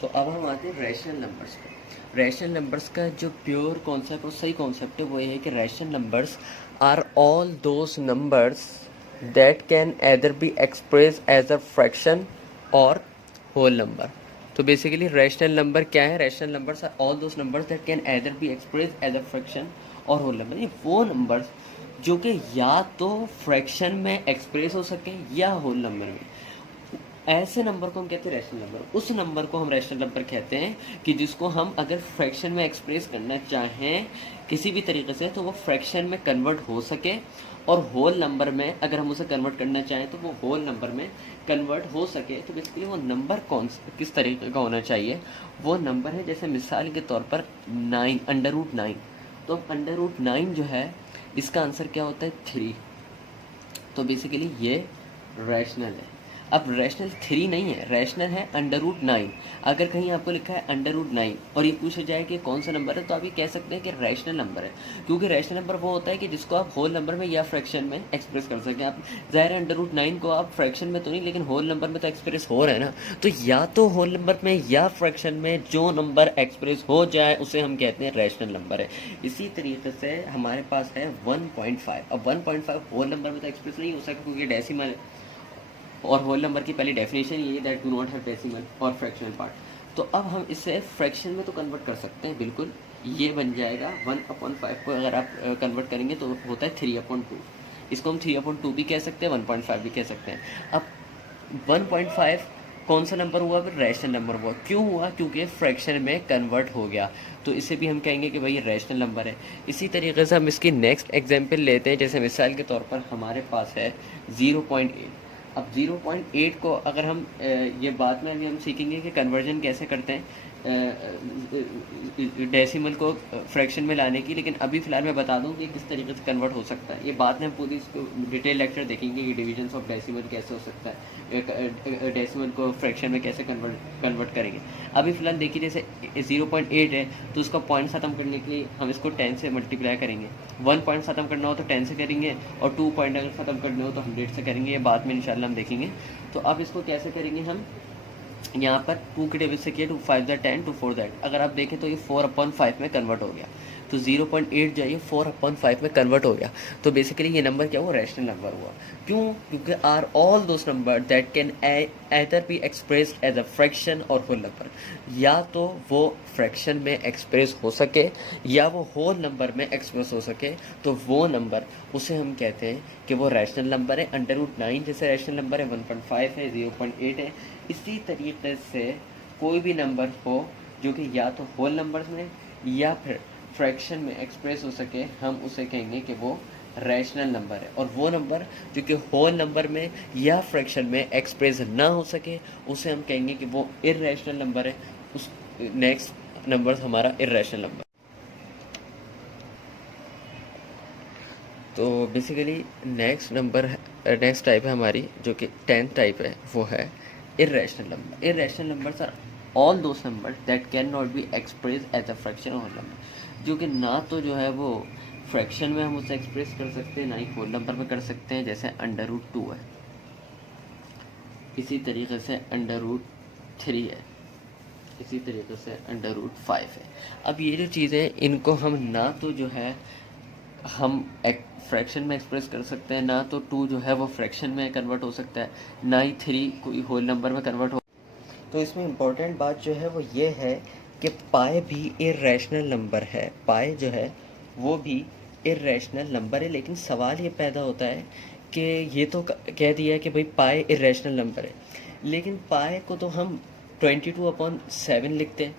तो अब हम आते हैं रैशनल नंबर्स पे। रैशनल नंबर्स का जो प्योर कॉन्सेप्ट और सही कॉन्सेप्ट है वो ये है कि rational numbers are all those numbers that can either be express as a fraction और होल नंबर। तो बेसिकली रैशनल नंबर क्या है? Rational numbers are all those numbers that can either be express as a fraction और whole number. ये वो numbers जो कि या तो फ्रैक्शन में एक्सप्रेस हो सके या होल नंबर में। ऐसे नंबर को हम कहते हैं रैशनल नंबर। उस नंबर को हम रैशनल नंबर कहते हैं कि जिसको हम अगर फ्रैक्शन में एक्सप्रेस करना चाहें किसी भी तरीके से तो वो फ्रैक्शन में कन्वर्ट हो सके, और होल नंबर में अगर हम उसे कन्वर्ट करना चाहें तो वो होल नंबर में कन्वर्ट हो सके। तो बेसिकली वो नंबर किस तरीके का होना चाहिए? वो नंबर है जैसे मिसाल के तौर पर 9, √9। तो √9 जो है इसका आंसर क्या होता है? 3। तो बेसिकली ये रैशनल है। अब रैशनल 3 नहीं है, रैशनल है √9। अगर कहीं आपको लिखा है √9 और ये पूछा जाए कि कौन सा नंबर है, तो आप ये कह सकते हैं कि रैशनल नंबर है, क्योंकि रैशनल नंबर वो होता है कि जिसको आप होल नंबर में या फ्रैक्शन में एक्सप्रेस कर सकें। आप ज़ाहिर है √9 को आप फ्रैक्शन में तो नहीं, लेकिन होल नंबर में तो एक्सप्रेस हो रहा है ना। तो या तो होल नंबर में या फ्रैक्शन में जो नंबर एक्सप्रेस हो जाए उसे हम कहते हैं रैशनल नंबर है। इसी तरीके से हमारे पास है 1.5। अब 1.5 होल नंबर में तो एक्सप्रेस नहीं हो सकता क्योंकि डेसिमल है, और होल नंबर की पहली डेफिनेशन ये है that do not have decimal और फ्रैक्शनल पार्ट। तो अब हम इसे फ्रैक्शन में तो कन्वर्ट कर सकते हैं, बिल्कुल। ये बन जाएगा 1/5 को अगर आप कन्वर्ट करेंगे तो होता है 3/2। इसको हम 3/2 भी कह सकते हैं, 1.5 भी कह सकते हैं। अब 1.5 कौन सा नंबर हुआ? फिर रैशनल नंबर हुआ। क्यों हुआ? क्योंकि फ्रैक्शन में कन्वर्ट हो गया, तो इसे भी हम कहेंगे कि भाई रैशनल नंबर है। इसी तरीके से हम इसकी नेक्स्ट एग्जांपल लेते हैं। जैसे मिसाल के तौर पर हमारे पास है 0.8। अब 0.8 को अगर हम ये बाद में अभी हम सीखेंगे कि कन्वर्जन कैसे करते हैं डेसिमल को फ्रैक्शन में लाने की, लेकिन अभी फ़िलहाल मैं बता दूं कि किस तरीके से कन्वर्ट हो सकता है। ये बाद में हम पूरी इसको डिटेल लेक्चर देखेंगे कि डिविजन्स ऑफ डेसिमल कैसे हो सकता है, डेसिमल को फ्रैक्शन में कैसे कन्वर्ट करेंगे। अभी फ़िलहाल देखिए जैसे 0.8 है तो उसका पॉइंट ख़त्म करने के लिए हम इसको 10 से मल्टीप्लाई करेंगे। 1 पॉइंट ख़त्म करना हो तो 10 से करेंगे, और 2 पॉइंट अगर ख़त्म करने हो तो 100 से करेंगे। ये बाद में इंशाल्लाह हम देखेंगे। तो अब इसको कैसे करेंगे हम? यहाँ पर 2 के टेबल से किया 2 5 दैट 10 2 4 दैट। अगर आप देखें तो ये 4/5 में कन्वर्ट हो गया। तो 0.8 जो है 4/5 में कन्वर्ट हो गया। तो बेसिकली ये नंबर क्या हुआ? रैशनल नंबर हुआ। क्यों? क्योंकि are all those number that can either be expressed as a fraction और होल नंबर। या तो वो फ्रैक्शन में एक्सप्रेस हो सके या वो होल नंबर में एक्सप्रेस हो सके, तो वो नंबर उसे हम कहते हैं कि वो रैशनल नंबर है। √9 जैसे रैशनल नंबर है, 1.5 है, 0.8 है। इसी तरीके से कोई भी नंबर हो जो कि या तो होल नंबर्स में या फिर फ्रैक्शन में एक्सप्रेस हो सके, हम उसे कहेंगे कि वो रैशनल नंबर है। और वो नंबर जो कि होल नंबर में या फ्रैक्शन में एक्सप्रेस ना हो सके उसे हम कहेंगे कि वो इर्रेशनल नंबर है। उस नेक्स्ट नंबर हमारा इर्रेशनल नंबर। तो बेसिकली नेक्स्ट टाइप है हमारी जो कि 10th टाइप है, वो है irrational number. Irrational numbers are all those number that can not be express as a fraction और होल नंबर। जो कि ना तो जो है वो फ्रैक्शन में हम उसे एक्सप्रेस कर सकते हैं, ना ही होल नंबर में कर सकते हैं। जैसे √2 है, इसी तरीके से √3 है, इसी तरीके से √5 है। अब ये जो चीज़ें इनको हम ना तो जो है हम एक फ्रैक्शन में एक्सप्रेस कर सकते हैं, ना तो 2 जो है वो फ्रैक्शन में कन्वर्ट हो सकता है, ना ही 3 कोई होल नंबर में कन्वर्ट हो। तो इसमें इम्पोर्टेंट बात जो है वो ये है कि पाई भी इर्रेशनल नंबर है। पाई जो है वो भी इर्रेशनल नंबर है, लेकिन सवाल ये पैदा होता है कि ये तो कह दिया है कि भाई पाई इर्रेशनल नंबर है, लेकिन पाई को तो हम 22/7 लिखते हैं,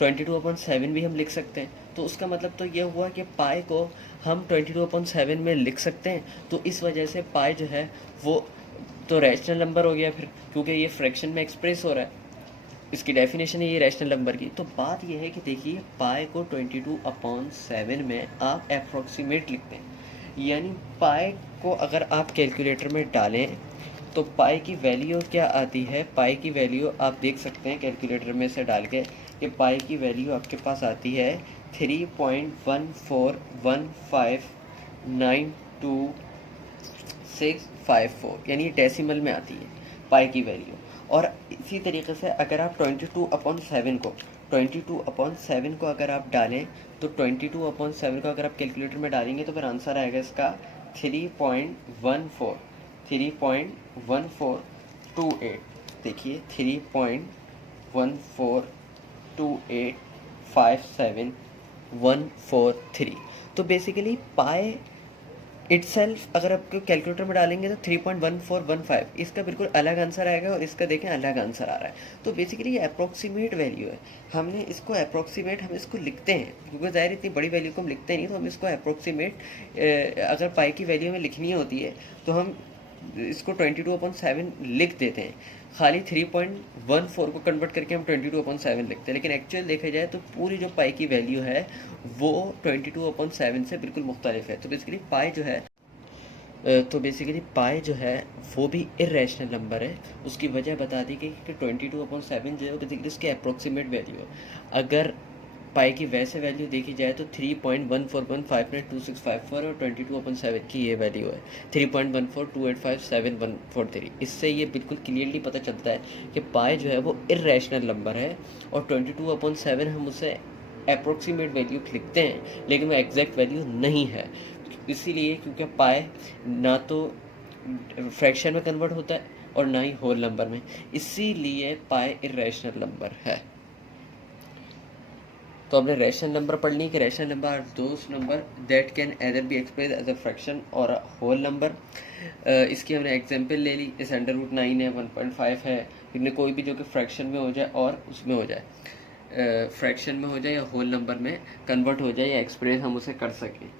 22/7 भी हम लिख सकते हैं। तो उसका मतलब तो ये हुआ कि पाई को हम 22/7 में लिख सकते हैं। तो इस वजह से पाई जो है वो तो रैशनल नंबर हो गया फिर, क्योंकि ये फ्रैक्शन में एक्सप्रेस हो रहा है। इसकी डेफिनेशन है ये रैशनल नंबर की। तो बात ये है कि देखिए पाई को 22/7 में आप अप्रॉक्सीमेट लिखते हैं, यानी पाई को अगर आप कैलकुलेटर में डालें तो पाई की वैल्यू क्या आती है? पाई की वैल्यू आप देख सकते हैं कैलकुलेटर में से डाल के, कि पाई की वैल्यू आपके पास आती है 3.141592654, यानी डेसिमल में आती है पाई की वैल्यू। और इसी तरीके से अगर आप 22/7 को अगर आप डालें तो 22/7 को अगर आप कैलकुलेटर में डालेंगे तो फिर आंसर आएगा इसका 3.14 देखिए 3.142857 तो बेसिकली पाए इटसेल्फ अगर आपको कैलकुलेटर में डालेंगे तो 3.1415 इसका बिल्कुल अलग आंसर आएगा और इसका देखें अलग आंसर आ रहा है। तो बेसिकली ये अप्रोक्सीमेट वैल्यू है, हमने इसको अप्रोक्सीमेट हम इसको लिखते हैं क्योंकि ज़ाहिर इतनी बड़ी वैल्यू को हम लिखते नहीं, तो हम इसको अप्रोक्सीमेट अगर पाई की वैल्यू हमें लिखनी होती है तो हम इसको 22/7 लिख देते हैं, खाली 3.14 को कन्वर्ट करके हम 22/7 लिखते हैं, लेकिन एक्चुअल देखा जाए तो पूरी जो पाई की वैल्यू है वो 22/7 से बिल्कुल मुख्तलिफ है। तो बेसिकली पाई जो है वो भी इर्रेशनल नंबर है। उसकी वजह बता दी गई कि 22/7 जो है वो बेसिकली उसकी अप्रोक्सीमेट वैल्यू है। अगर पाई की वैसे वैल्यू देखी जाए तो 3.14159264 और 22/7 की ये वैल्यू है 3.14285743। इससे ये बिल्कुल क्लियरली पता चलता है कि पाई जो है वो इर्रेशनल नंबर है और 22/7 हम उसे अप्रोक्सीमेट वैल्यू लिखते हैं लेकिन वो एग्जैक्ट वैल्यू नहीं है, इसीलिए क्योंकि पाई ना तो फ्रैक्शन में कन्वर्ट होता है और ना ही होल नंबर में, इसीलिए पाई इर्रेशनल नंबर है। तो हमने रैशनल नंबर पढ़ ली कि rational number are those number that can either be express as a fraction और अ होल नंबर। इसकी हमने एग्जांपल ले ली, इस √9 है, 1.5 है, इनमें कोई भी जो कि फ्रैक्शन में हो जाए और उसमें हो जाए, फ्रैक्शन में हो जाए या होल नंबर में कन्वर्ट हो जाए या एक्सप्रेस हम उसे कर सकें।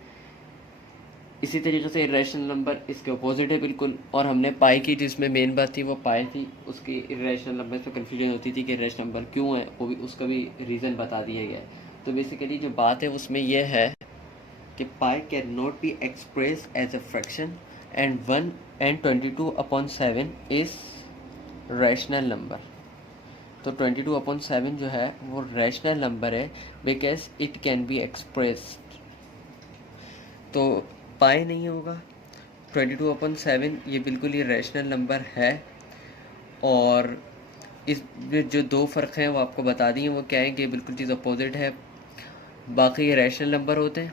इसी तरीके से इर्रेशनल नंबर इसके अपोजिट है बिल्कुल, और हमने पाई की जिसमें मेन बात थी वो पाई थी, उसकी इर्रेशनल नंबर पे कन्फ्यूजन होती थी कि इर्रेशनल नंबर क्यों है, वो भी उसका भी रीज़न बता दिया गया है। तो बेसिकली जो बात है उसमें यह है कि pi can not be express as a fraction and 22/7 is rational number. तो 22/7 जो है वो रैशनल नंबर है because it can be expressed. तो पाई नहीं होगा, 22/7 ये बिल्कुल ही रैशनल नंबर है। और इस जो दो फ़र्क हैं वो आपको बता दिए, वो क्या है कि बिल्कुल चीज़ अपोजिट है। बाकी ये रैशनल नंबर होते हैं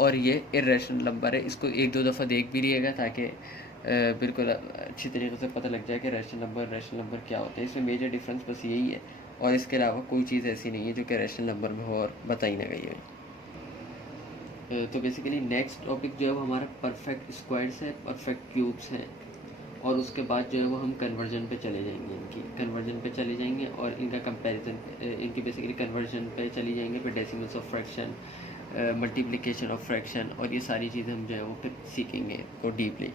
और ये इर्रेशनल नंबर है। इसको एक दो दफ़ा देख भी लीजिएगा ताकि बिल्कुल अच्छी तरीके से पता लग जाए कि रैशनल नंबर क्या होते हैं। इसमें मेजर डिफरेंस बस यही है और इसके अलावा कोई चीज़ ऐसी नहीं है जो कि रैशनल नंबर में हो और बताई ना गई है। तो बेसिकली नेक्स्ट टॉपिक जो है वो हमारा परफेक्ट स्क्वायर्स है, परफेक्ट क्यूब्स हैं, और उसके बाद जो है वो हम कन्वर्जन पे चले जाएंगे, इनकी कन्वर्जन पे चले जाएंगे और इनका कंपैरिजन, इनकी बेसिकली कन्वर्जन पे चली जाएंगे, फिर decimals of fraction, multiplication of fraction और ये सारी चीज़ें हम जो है वो फिर सीखेंगे और डीपली।